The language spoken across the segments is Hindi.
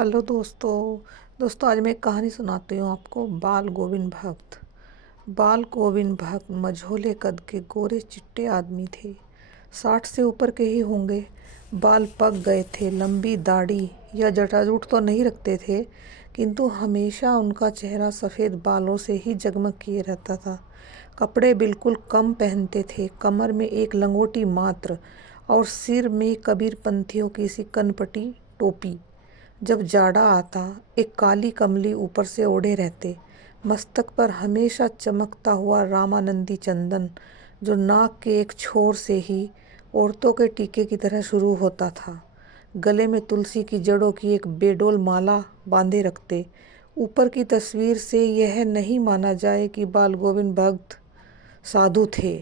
हेलो दोस्तों आज मैं एक कहानी सुनाती हूँ आपको। बाल गोविंद भक्त। बाल गोविंद भक्त मझोले कद के गोरे चिट्टे आदमी थे। 60 से ऊपर के ही होंगे। बाल पक गए थे। लंबी दाढ़ी या जटाजूट तो नहीं रखते थे, किंतु हमेशा उनका चेहरा सफ़ेद बालों से ही जगमग किए रहता था। कपड़े बिल्कुल कम पहनते थे, कमर में एक लंगोटी मात्र और सिर में कबीरपंथियों की सी कनपटी टोपी। जब जाड़ा आता एक काली कमली ऊपर से ओढ़े रहते। मस्तक पर हमेशा चमकता हुआ रामानंदी चंदन, जो नाक के एक छोर से ही औरतों के टीके की तरह शुरू होता था। गले में तुलसी की जड़ों की एक बेडोल माला बांधे रखते। ऊपर की तस्वीर से यह नहीं माना जाए कि बाल गोविंद भक्त साधु थे।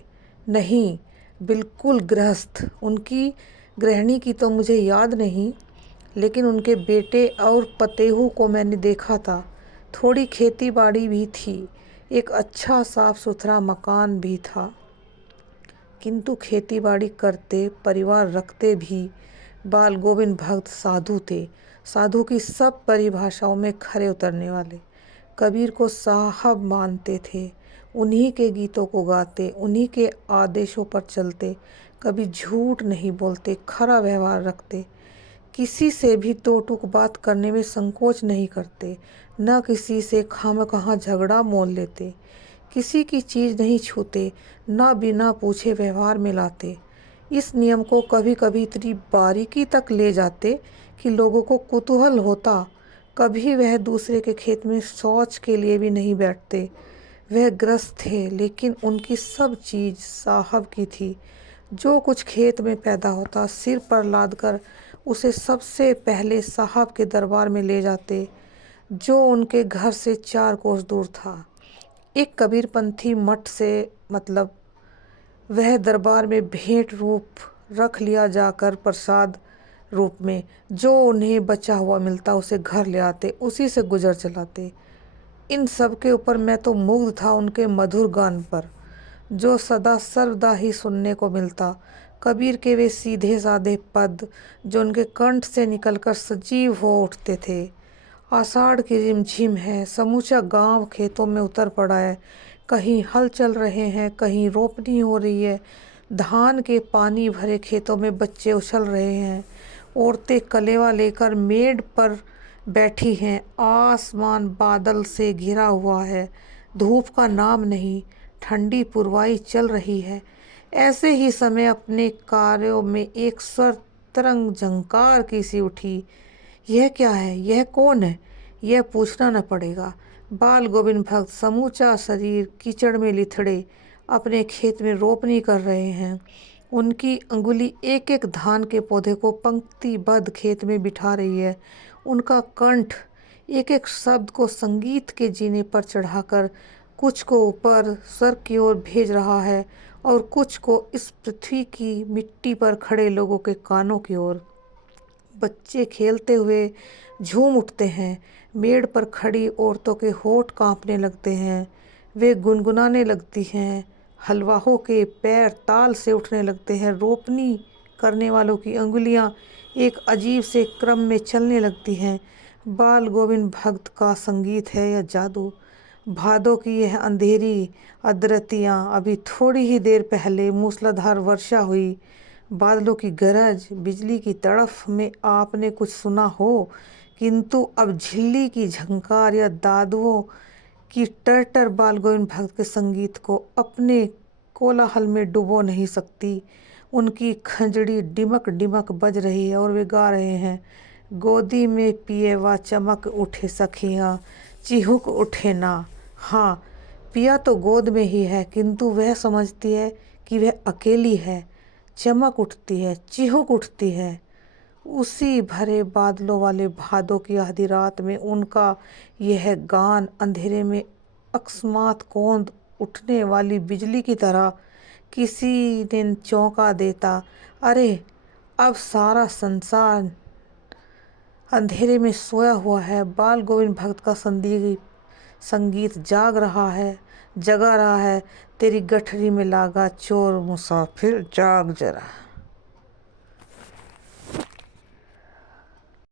नहीं, बिल्कुल गृहस्थ। उनकी गृहिणी की तो मुझे याद नहीं, लेकिन उनके बेटे और पतेहू को मैंने देखा था। थोड़ी खेती बाड़ी भी थी, एक अच्छा साफ सुथरा मकान भी था, किंतु खेती बाड़ी करते, परिवार रखते भी बाल गोविंद भक्त साधु थे। साधु की सब परिभाषाओं में खरे उतरने वाले। कबीर को साहब मानते थे, उन्हीं के गीतों को गाते, उन्हीं के आदेशों पर चलते, कभी झूठ नहीं बोलते, खरा व्यवहार रखते, किसी से भी दो टूक बात करने में संकोच नहीं करते, न किसी से खामखा झगड़ा मोल लेते, किसी की चीज़ नहीं छूते, न बिना पूछे व्यवहार में लाते। इस नियम को कभी कभी इतनी बारीकी तक ले जाते कि लोगों को कुतूहल होता। कभी वह दूसरे के खेत में शौच के लिए भी नहीं बैठते। वह ग्रस्त थे, लेकिन उनकी सब चीज़ साहब की थी। जो कुछ खेत में पैदा होता, सिर पर लाद कर उसे सबसे पहले साहब के दरबार में ले जाते, जो उनके घर से 4 कोस दूर था। एक कबीरपंथी मठ से मतलब वह दरबार में भेंट रूप रख लिया जाकर प्रसाद रूप में जो उन्हें बचा हुआ मिलता उसे घर ले आते, उसी से गुजर चलाते। इन सब के ऊपर मैं तो मुग्ध था उनके मधुर गान पर, जो सदा सर्वदा ही सुनने को मिलता। कबीर के वे सीधे साधे पद जो उनके कंठ से निकलकर सजीव हो उठते थे। आषाढ़ की रिमझिम है, समूचा गांव खेतों में उतर पड़ा है। कहीं हल चल रहे हैं, कहीं रोपनी हो रही है। धान के पानी भरे खेतों में बच्चे उछल रहे हैं। औरतें कलेवा लेकर मेड़ पर बैठी हैं। आसमान बादल से घिरा हुआ है, धूप का नाम नहीं, ठंडी पुरवाई चल रही है। ऐसे ही समय अपने कार्यों में एक स्वर तरंग झंकार की सी उठी। यह क्या है, यह कौन है, यह पूछना न पड़ेगा। बाल गोविंद भक्त समूचा शरीर कीचड़ में लिथड़े अपने खेत में रोपनी कर रहे हैं। उनकी अंगुली एक एक धान के पौधे को पंक्तिबद्ध खेत में बिठा रही है। उनका कंठ एक एक शब्द को संगीत के जीने पर चढ़ाकर कुछ को ऊपर स्वर्ग की ओर भेज रहा है और कुछ को इस पृथ्वी की मिट्टी पर खड़े लोगों के कानों की ओर। बच्चे खेलते हुए झूम उठते हैं। मेड़ पर खड़ी औरतों के होठ कांपने लगते हैं, वे गुनगुनाने लगती हैं। हलवाहों के पैर ताल से उठने लगते हैं। रोपनी करने वालों की अंगुलियां एक अजीब से क्रम में चलने लगती हैं। बाल गोविंद भक्त का संगीत है यह जादू। भादों की यह अंधेरी अदरतियाँ। अभी थोड़ी ही देर पहले मूसलाधार वर्षा हुई। बादलों की गरज, बिजली की तड़फ में आपने कुछ सुना हो, किंतु अब झिल्ली की झंकार या दादुओं की टरटर बाल गोविंद भक्त के संगीत को अपने कोलाहल में डुबो नहीं सकती। उनकी खंजड़ी डिमक डिमक बज रही है और वे गा रहे हैं। गोदी में पिए वा चमक उठे सखियाँ, चिहुक उठे ना। हाँ, पिया तो गोद में ही है, किंतु वह समझती है कि वह अकेली है। चमक उठती है, चिहुक उठती है। उसी भरे बादलों वाले भादों की आधी रात में उनका यह गान अंधेरे में अकस्मात कौंध उठने वाली बिजली की तरह किसी दिन चौंका देता। अरे, अब सारा संसार अंधेरे में सोया हुआ है। बाल गोविंद भक्त का संगीत जाग रहा है, जगा रहा है। तेरी गठरी में लागा चोर मुसाफिर, जाग जरा।